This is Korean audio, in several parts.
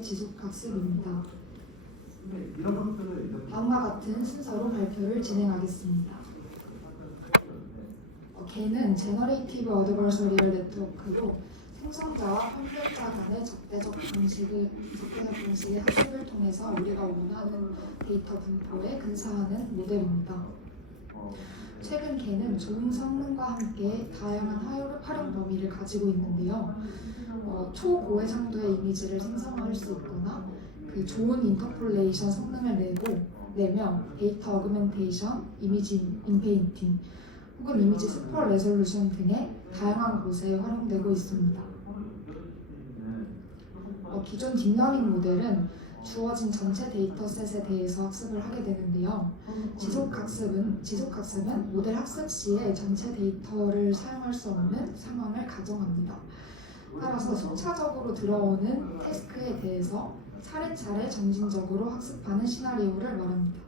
개념의 지속학습입니다. 다음과 같은 순서로 발표를 진행하겠습니다. 개는 제너레이티브 어드버서리얼 네트워크로 생성자와 판별자 간의 적대적 방식의 학습을 통해서 우리가 원하는 데이터 분포에 근사하는 모델입니다. 최근 개는 좋은 성능과 함께 다양한 활용 범위를 가지고 있는데요. 초고해 상도의 이미지를 생성할 수 있거나 좋은 인터폴레이션 성능을 내며 데이터 어그멘테이션, 이미지 인페인팅, 혹은 이미지 슈퍼 레솔루션 등의 다양한 곳에 활용되고 있습니다. 기존 딥러닝 모델은 주어진 전체 데이터셋에 대해서 학습을 하게 되는데요. 지속학습은 모델 학습 시에 전체 데이터를 사용할 수 없는 상황을 가정합니다. 따라서 순차적으로 들어오는 태스크에 대해서 차례차례 점진적으로 학습하는 시나리오를 말합니다.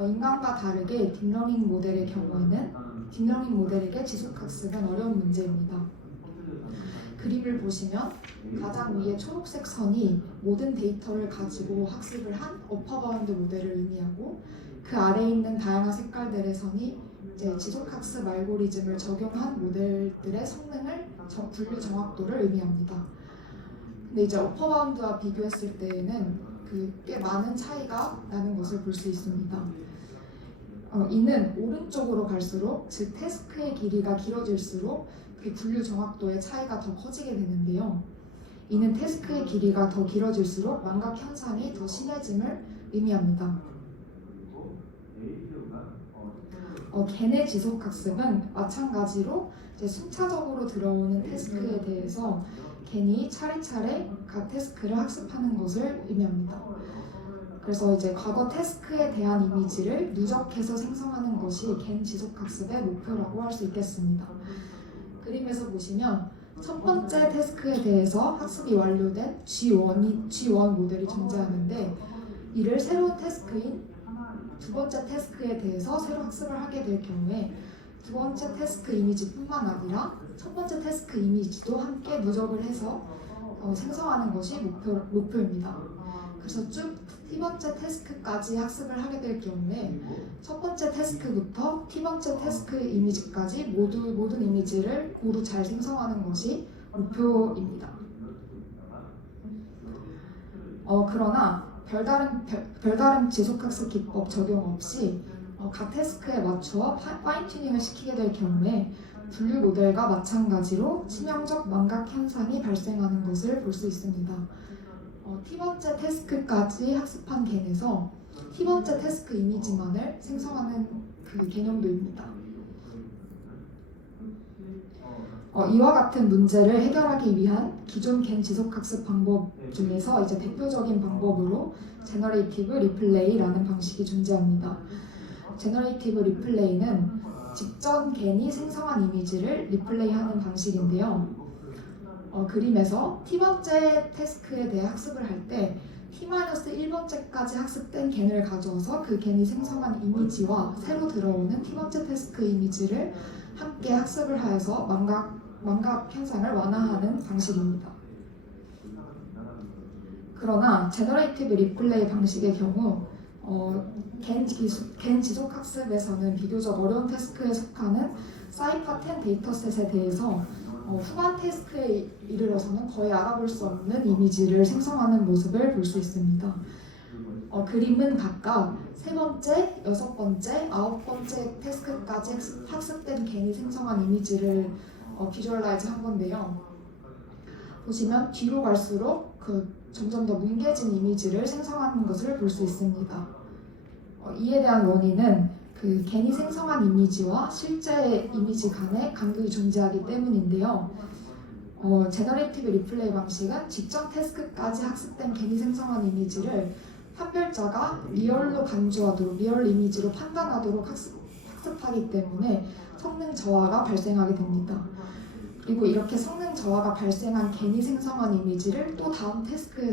인간과 다르게 딥러닝 모델의 경우에는 딥러닝 모델에게 지속학습은 어려운 문제입니다. 그림을 보시면 가장 위에 초록색 선이 모든 데이터를 가지고 학습을 한 어퍼바운드 모델을 의미하고, 그 아래에 있는 다양한 색깔들의 선이 이제 지속학습 알고리즘을 적용한 모델들의 성능을 분류 정확도를 의미합니다. 근데 이제 어퍼바운드와 비교했을 때에는 꽤 많은 차이가 나는 것을 볼 수 있습니다. 이는 오른쪽으로 갈수록, 즉 태스크의 길이가 길어질수록 그 분류 정확도의 차이가 더 커지게 되는데요. 이는 태스크의 길이가 더 길어질수록 망각 현상이 더 심해짐을 의미합니다. 겐의 지속학습은 마찬가지로 이제 순차적으로 들어오는 태스크에 대해서 겐이 차례차례 각 태스크를 학습하는 것을 의미합니다. 그래서 이제 과거 태스크에 대한 이미지를 누적해서 생성하는 것이 겐 지속학습의 목표라고 할 수 있겠습니다. 그림에서 보시면 첫 번째 태스크에 대해서 학습이 완료된 G1 모델이 존재하는데, 이를 새로운 태스크인 두 번째 태스크에 대해서 새로 학습을 하게 될 경우에 두 번째 태스크 이미지뿐만 아니라 첫 번째 태스크 이미지도 함께 누적을 해서 생성하는 것이 목표입니다. 그래서 쭉 T번째 태스크까지 학습을 하게 될 경우에 첫 번째 태스크부터 T번째 태스크 이미지까지 모든 이미지를 고루 잘 생성하는 것이 목표입니다. 그러나 별다른 지속학습 기법 적용 없이 각 태스크에 맞추어 파인 튜닝을 시키게 될 경우에 분류 모델과 마찬가지로 치명적 망각 현상이 발생하는 것을 볼 수 있습니다. T번째 태스크까지 학습한 겐에서 T번째 태스크 이미지만을 생성하는 그 개념도입니다. 이와 같은 문제를 해결하기 위한 기존 겐 지속학습 방법 중에서 이제 대표적인 방법으로 제너레이티브 리플레이라는 방식이 존재합니다. 제너레이티브 리플레이는 직전 겐이 생성한 이미지를 리플레이하는 방식인데요. 그림에서 T번째 태스크에 대해 학습을 할 때 T-1번째까지 학습된 겐을 가져와서 그 겐이 생성한 이미지와 새로 들어오는 T번째 태스크 이미지를 함께 학습을 하여서 망각 현상을 완화하는 방식입니다. 그러나 제너레이티브 리플레이 방식의 경우 겐 지속학습에서는 비교적 어려운 태스크에 속하는 사이파10 데이터셋에 대해서 후반 태스크에 이르러서는 거의 알아볼 수 없는 이미지를 생성하는 모습을 볼 수 있습니다. 그림은 각각 세 번째, 여섯 번째, 아홉 번째 태스크까지 학습된 겐이 생성한 이미지를 비주얼라이즈 한 건데요. 보시면 뒤로 갈수록 점점 더 뭉개진 이미지를 생성하는 것을 볼 수 있습니다. 이에 대한 원인은 겐이 생성한 이미지와 실제 이미지 간의 간극이 존재하기 때문인데요. 제너레이티브 리플레이 방식은 직전 태스크까지 학습된 겐이 생성한 이미지를 판별자가 리얼로 간주하도록, 리얼 이미지로 판단하도록 학습하기 때문에 성능 저하가 발생하게 됩니다. 그리고 이렇게 성능 저하가 발생한 겐이 생성한 이미지를 또 다음 태스크의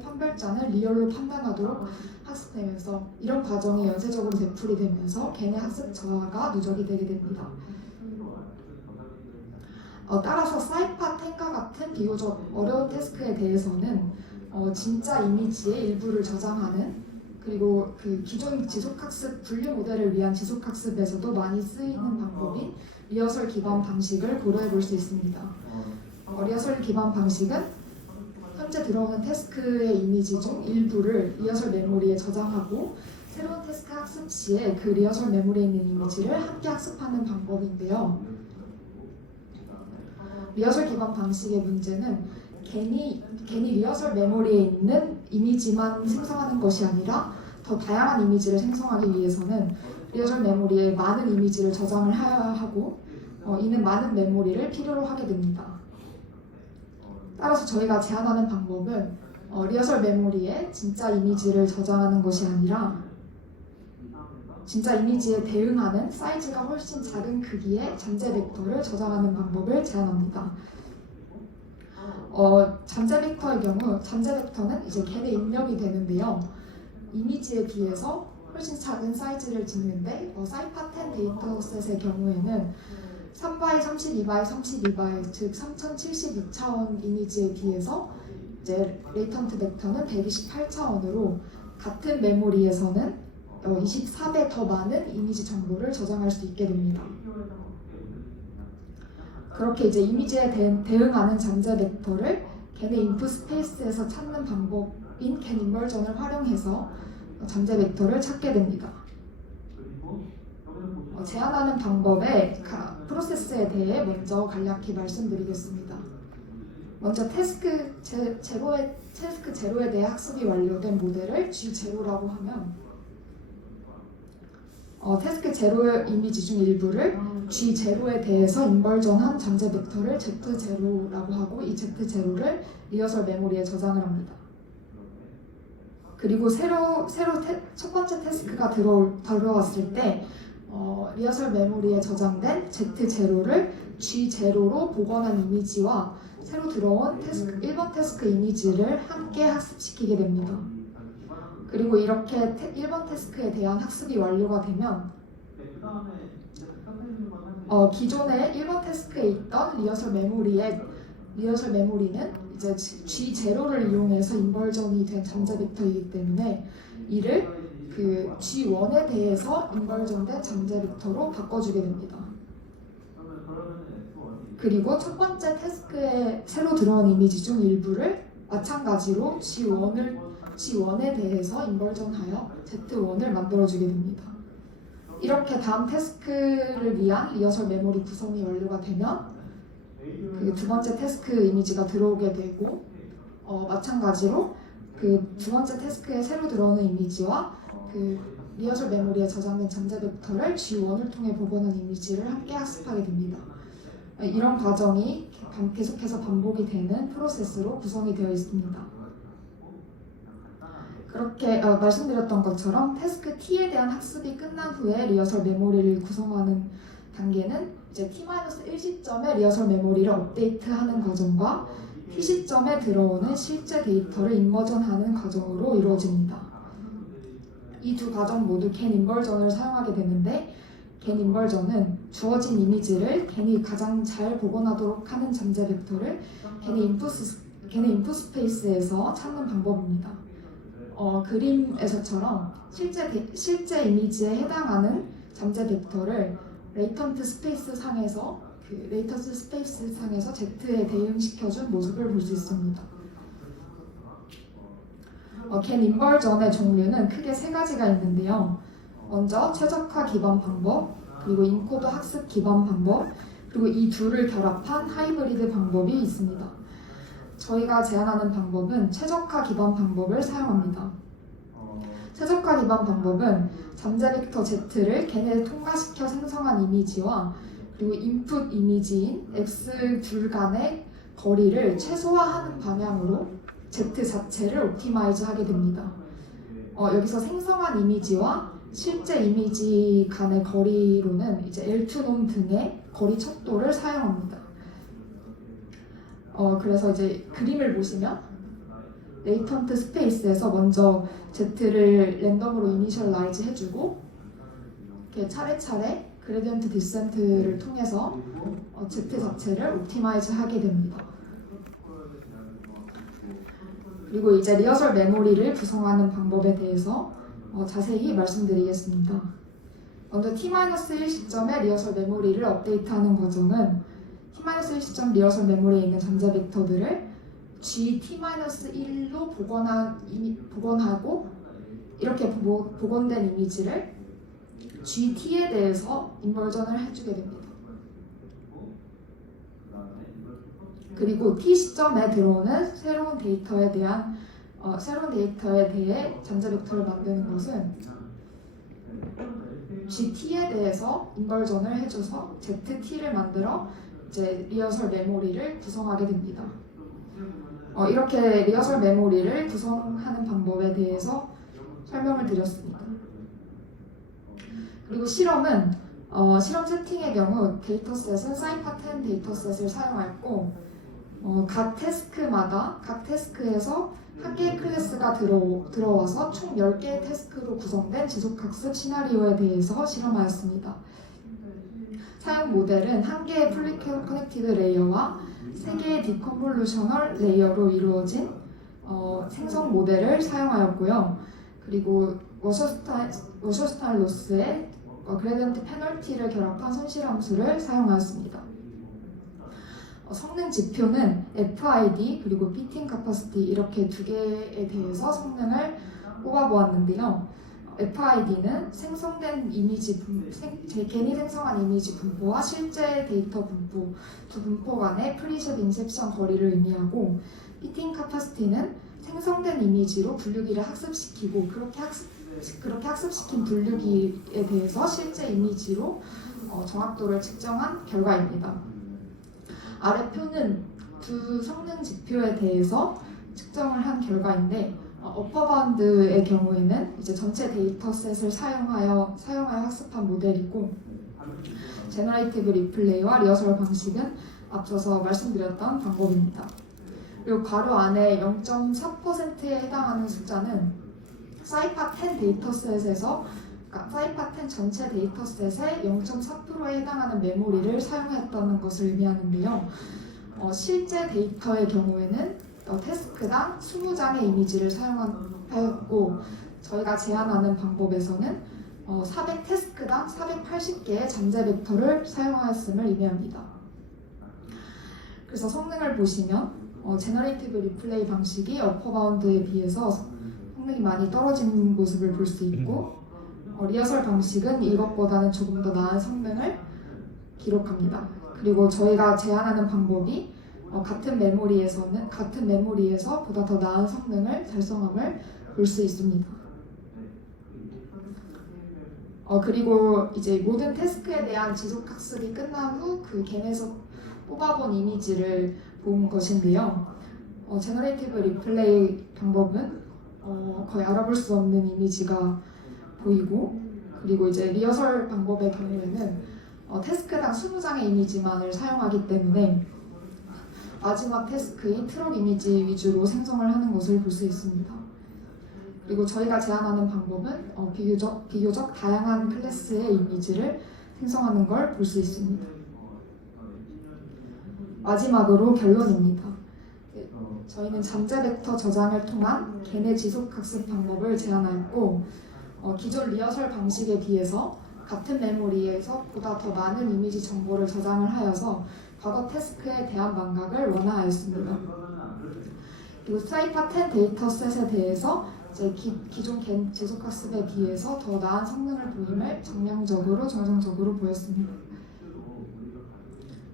판별자는 리얼로 판단하도록 학습되면서 이런 과정이 연쇄적으로 되풀이 되면서 겐의 학습 저하가 누적이 되게 됩니다. 따라서 사이파 10과 같은 비교적 어려운 태스크에 대해서는 진짜 이미지의 일부를 저장하는, 그리고 그 기존 지속학습 분류 모델을 위한 지속학습에서도 많이 쓰이는 방법인 리허설 기반 방식을 고려해 볼 수 있습니다. 리허설 기반 방식은 현재 들어오는 태스크의 이미지 중 일부를 리허설 메모리에 저장하고 새로운 태스크 학습 시에 그 리허설 메모리에 있는 이미지를 함께 학습하는 방법인데요. 리허설 기반 방식의 문제는 괜히 리허설 메모리에 있는 이미지만 생성하는 것이 아니라 더 다양한 이미지를 생성하기 위해서는 리허설 메모리에 많은 이미지를 저장을 해야 하고 이는 많은 메모리를 필요로 하게 됩니다. 따라서 저희가 제안하는 방법은 리허설 메모리에 진짜 이미지를 저장하는 것이 아니라 진짜 이미지에 대응하는 사이즈가 훨씬 작은 크기의 잠재 벡터를 저장하는 방법을 제안합니다. 잠재 벡터의 경우 잠재 벡터는 이제 걔네 입력이 되는데요. 이미지에 비해서 훨씬 작은 사이즈를 짓는데 사이파 10 데이터셋의 경우에는 3바이 32바이 32바이 즉 3072차원 이미지에 비해서 이제 레이턴트 벡터는 128차원으로 같은 메모리에서는 24배 더 많은 이미지 정보를 저장할 수 있게 됩니다. 그렇게 이제 이미지에 대응하는 잠재 벡터를 걔네 인풋 스페이스에서 찾는 방법인 캔 인버전을 활용해서 잠재 벡터를 찾게 됩니다. 제안하는 방법의 프로세스에 대해 먼저 간략히 말씀드리겠습니다. 먼저 태스크 제로에 대해 학습이 완료된 모델을 G0라고 하면 태스크 제로의 이미지 중 일부를 G0에 대해서 인벌전한 잠재 벡터를 Z0라고 하고 이 Z0를 리허설 메모리에 저장을 합니다. 그리고 첫 번째 태스크가 들어왔을 때 리허설 메모리에 저장된 Z0를 G0로 복원한 이미지와 새로 들어온 1번 태스크 이미지를 함께 학습시키게 됩니다. 그리고 이렇게 1번 태스크에 대한 학습이 완료가 되면 기존에 1번 태스크에 있던 리허설 메모리는 이제 G0를 이용해서 인벌전이 된 잠재 벡터이기 때문에 이를 그 G1에 대해서 인벌전된 잠재 벡터로 바꿔주게 됩니다. 그리고 첫 번째 태스크에 새로 들어온 이미지 중 일부를 마찬가지로 G1에 대해서 인벌전하여 Z1을 만들어주게 됩니다. 이렇게 다음 태스크를 위한 리허설 메모리 구성이 완료가 되면 그 두 번째 태스크 이미지가 들어오게 되고 마찬가지로 그 두 번째 태스크에 새로 들어오는 이미지와 그 리허설 메모리에 저장된 잠재 벡터를 G1을 통해 복원한 이미지를 함께 학습하게 됩니다. 이런 과정이 계속해서 반복이 되는 프로세스로 구성이 되어 있습니다. 그렇게 말씀드렸던 것처럼 태스크 T에 대한 학습이 끝난 후에 리허설 메모리를 구성하는 단계는 이제 T-1 시점에 리허설 메모리를 업데이트하는 과정과 T 시점에 들어오는 실제 데이터를 인버전하는 과정으로 이루어집니다. 이 두 과정 모두 캔 인버전을 사용하게 되는데 캔 인버전은 주어진 이미지를 캔이 가장 잘 복원하도록 하는 잠재 벡터를 캔의 인풋 스페이스에서 찾는 방법입니다. 그림에서처럼 실제 이미지에 해당하는 잠재 벡터를 레이턴트 스페이스 상에서 Z에 대응시켜준 모습을 볼 수 있습니다. 캔 인벌전의 종류는 크게 세 가지가 있는데요. 먼저 최적화 기반 방법, 그리고 인코더 학습 기반 방법, 그리고 이 둘을 결합한 하이브리드 방법이 있습니다. 저희가 제안하는 방법은 최적화 기반 방법을 사용합니다. 최적화 기반 방법은 잠재 벡터 Z를 걔네에 통과시켜 생성한 이미지와 그리고 인풋 이미지인 X 둘 간의 거리를 최소화하는 방향으로 Z 자체를 옵티마이즈 하게 됩니다. 여기서 생성한 이미지와 실제 이미지 간의 거리로는 이제 L2놈 등의 거리 척도를 사용합니다. 그래서 이제 그림을 보시면 레이턴트 스페이스에서 먼저 Z를 랜덤으로 이니셜라이즈 해주고 이렇게 차례차례 그레디언트 디센트를 통해서 Z 자체를 옵티마이즈 하게 됩니다. 그리고 이제 리허설 메모리를 구성하는 방법에 대해서 자세히 말씀드리겠습니다. 먼저 T-1 시점에 리허설 메모리를 업데이트하는 과정은 T-1 시점 리허설 메모리에 있는 잠재 벡터들을 G-T-1로 복원하고 이렇게 복원된 이미지를 GT에 대해서 인버전을 해주게 됩니다. 그리고 T 시점에 들어오는 새로운 데이터에 대해 잠재 벡터를 만드는 것은 GT에 대해서 인버전을 해줘서 ZT를 만들어 이제 리허설 메모리를 구성하게 됩니다. 이렇게 리허설 메모리를 구성하는 방법에 대해서 설명을 드렸습니다. 그리고 실험은 실험 세팅의 경우 데이터셋은 사이파10 데이터셋을 사용하였고 각 태스크에서 한 개의 클래스가 들어와서 총 10개의 태스크로 구성된 지속학습 시나리오에 대해서 실험하였습니다. 사용 모델은 한 개의 풀리 커넥티드 레이어와 3개의 디컨볼루셔널 레이어로 이루어진 생성 모델을 사용하였고요. 그리고 워셔스타인 로스의 그레디언트 페널티를 결합한 손실함수를 사용하였습니다. 성능 지표는 FID 그리고 피팅 카파시티 이렇게 두 개에 대해서 성능을 뽑아보았는데요. FID는 생성된 이미지 괜히 생성한 이미지 분포와 실제 데이터 분포 두 분포 간의 프리셋 인셉션 거리를 의미하고, 피팅 카파시티는 생성된 이미지로 분류기를 학습시키고 그렇게 학습시킨 분류기에 대해서 실제 이미지로 정확도를 측정한 결과입니다. 아래 표는 두 성능 지표에 대해서 측정을 한 결과인데, 어퍼바운드의 경우에는 이제 전체 데이터셋을 사용하여 학습한 모델이고, 제너레이티브 리플레이와 리허설 방식은 앞서서 말씀드렸던 방법입니다. 그리고 괄호 안에 0.4%에 해당하는 숫자는 사이파10 데이터셋에서 사이파10 전체 데이터셋의 0.4%에 해당하는 메모리를 사용했다는 것을 의미하는데요. 실제 데이터의 경우에는 태스크당 20장의 이미지를 사용하였고, 저희가 제안하는 방법에서는 400태스크당 480개의 잠재 벡터를 사용하였음을 의미합니다. 그래서 성능을 보시면 제너레이티브 리플레이 방식이 어퍼바운드에 비해서 성능이 많이 떨어진 모습을 볼 수 있고, 리허설 방식은 이것보다는 조금 더 나은 성능을 기록합니다. 그리고 저희가 제안하는 방법이 같은 메모리에서 보다 더 나은 성능을 달성함을 볼 수 있습니다. 그리고 이제 모든 태스크에 대한 지속 학습이 끝난 후 그 겐에서 뽑아본 이미지를 본 것인데요. 제너레이티브 리플레이 방법은 거의 알아볼 수 없는 이미지가 보이고, 그리고 이제 리허설 방법의 경우에는 태스크당 20장의 이미지만을 사용하기 때문에 마지막 태스크인 트럭 이미지 위주로 생성을 하는 것을 볼 수 있습니다. 그리고 저희가 제안하는 방법은 비교적 다양한 클래스의 이미지를 생성하는 걸 볼 수 있습니다. 마지막으로 결론입니다. 저희는 잠재 벡터 저장을 통한 겐의 지속 학습 방법을 제안하였고, 기존 리허설 방식에 비해서 같은 메모리에서 보다 더 많은 이미지 정보를 저장을 하여서 과거 태스크에 대한 망각을 완화하였습니다. 그리고 사이파10 데이터셋에 대해서 이제 기존 겐 지속학습에 비해서 더 나은 성능을 보임을 정상적으로 보였습니다.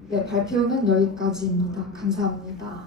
네, 발표는 여기까지입니다. 감사합니다.